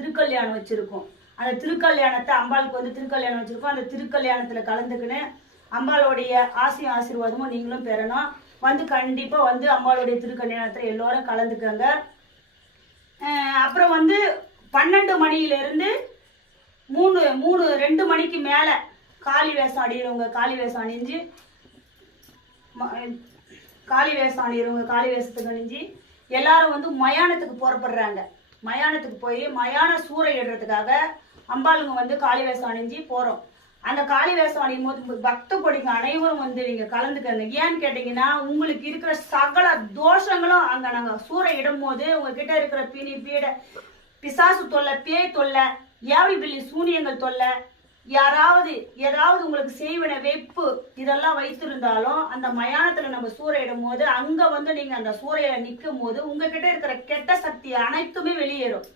திருக்கல்யாணம் வச்சிருக்கோம். அந்த திருக்கல்யாணத்தை அம்பாளுக்கு வந்து திருக்கல்யாணம் வச்சிருக்கோம். அந்த திருக்கல்யாணத்துல கலந்துக்கின்னு அம்பாளுடைய ஆசையும் ஆசீர்வாதமும் நீங்களும் பெறணும். வந்து கண்டிப்பா வந்து அம்பாளுடைய திருக்கல்யாணத்துல எல்லாரும் கலந்துக்கங்க. அப்புறம் வந்து 12 மணியிலிருந்து 2 மணிக்கு மேல காளி வேஷம் அணிகிறவங்க காளி வேஷம் அணிஞ்சு காளி வேஷத்துக்கு அணிஞ்சு எல்லாரும் வந்து மயானத்துக்கு புறப்படுறாங்க. மயானத்துக்கு போய் மயான சூறை இடுறதுக்காக அம்பாளுங்க வந்து காளி வேஷம் அணிஞ்சு போறோம். அந்த காளி வேஷம் அணியும் போது பக்த கொடிங்க அனைவரும் வந்து நீங்க கலந்துக்கங்க. ஏன்னு கேட்டீங்கன்னா உங்களுக்கு இருக்கிற சகல தோஷங்களும் அங்க நாங்க சூறை இடும் போது உங்ககிட்ட இருக்கிற பிணி பீட பிசாசு தொல்லை, பேய் தொல்லை, ஏவல் பில்லி சூனியங்கள் தொல்லை, ஏதாவது உங்களுக்கு செய்வன வெப்பு இதெல்லாம் வைத்திருந்தாலும் அந்த மயானத்துல நம்ம சூறையிடும் போது அங்க வந்து நீங்க அந்த சூறையில நிற்கும் போது உங்ககிட்ட இருக்கிற கெட்ட சக்தி அனைத்துமே வெளியேறும்.